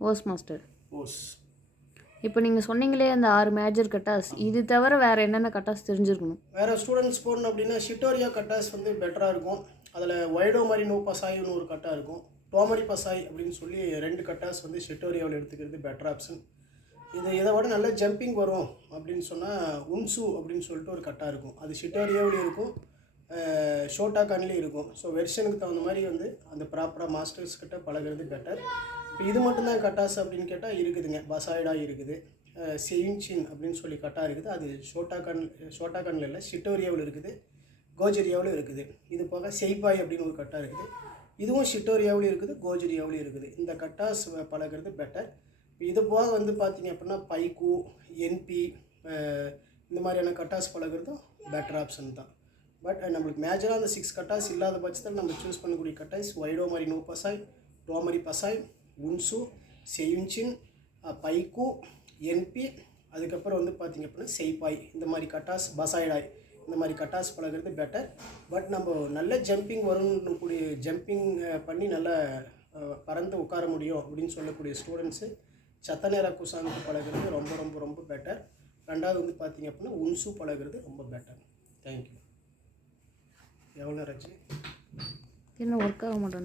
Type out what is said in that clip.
Hose master. Hose. இப்போ நீங்கள் சொன்னீங்களே அந்த 6 மேஜர் கட்டாஸ், இது தவிர வேறு என்னென்ன கட்டாஸ் தெரிஞ்சிருக்கணும்? வேறு ஸ்டூடெண்ட்ஸ் போடணும் அப்படின்னா ஷிட்டோரியா கட்டாஸ் வந்து பெட்டராக இருக்கும். அதில் வைடோ மரினோ பசாய்னு ஒரு கட்டா இருக்கும். டோமரி பசாய் அப்படின்னு சொல்லி 2 கட்டாஸ் வந்து ஷிட்டோரியாவில் எடுத்துக்கிறது பெட்டர் ஆப்ஷன். இதை விட நல்ல ஜம்பிங் வரும் அப்படின்னு சொன்னால் உன்சு அப்படின்னு சொல்லிட்டு ஒரு கட்டா இருக்கும். அது ஷிட்டோரியாவிலையும் இருக்கும், ஷோட்டாகான்லேயும் இருக்கும். ஸோ வெர்ஷனுக்கு தகுந்த மாதிரி வந்து அந்த ப்ராப்பராக மாஸ்டர்ஸ் கிட்ட பழகிறது பெட்டர். இப்போ இது மட்டும்தான் கட்டாஸ் அப்படின்னு கேட்டால் இருக்குதுங்க. பசாய்டா இருக்குது, செயின்சின் அப்படின்னு சொல்லி கட்டா இருக்குது. அது ஷோட்டாகானில் இல்லை, ஷிட்டோரியாவில் இருக்குது, கோஜரியாவில் இருக்குது. இது போக செய்பாய் அப்படின்னு ஒரு கட்டா இருக்குது. இதுவும் ஷிட்டோரியாவிலையும் இருக்குது, கோஜரியாவிலையும் இருக்குது. இந்த கட்டாஸ் பழகிறது பெட்டர். இது போக வந்து பார்த்திங்க அப்படின்னா பைக்கு, என்பி இந்த மாதிரியான கட்டாஸ் பழகிறதும் பெட்டர் ஆப்ஷன் தான். பட் நம்மளுக்கு மேஜராக அந்த 6 கட்டாஸ் இல்லாத பட்சத்தில் நம்ம சூஸ் பண்ணக்கூடிய கட்டாஸ் வைடோ Marino Pasai, டோமரி Pasai, உன்சு, செயுன்சின், bike, NP, அதுக்கப்புறம் வந்து பார்த்திங்க அப்படின்னா செய்பாய், இந்த மாதிரி கட்டாஸ், பசாய்டாய், இந்த மாதிரி கட்டாஸ் பழகிறது பெட்டர். பட் நம்ம நல்ல ஜம்பிங் வரக்கூடிய ஜம்பிங் பண்ணி நல்லா பறந்து உட்கார முடியும் அப்படின்னு சொல்லக்கூடிய ஸ்டூடெண்ட்ஸு சத்தனேரா குசானுக்கு பழகிறது ரொம்ப ரொம்ப ரொம்ப பெட்டர். ரெண்டாவது வந்து பார்த்திங்க அப்படின்னா உன்சு பழகிறது ரொம்ப பெட்டர். தேங்க்யூ. எவ்வளோ நேரம் ஆச்சு? இன்னும் ஒர்க் ஆக மாட்டேன்.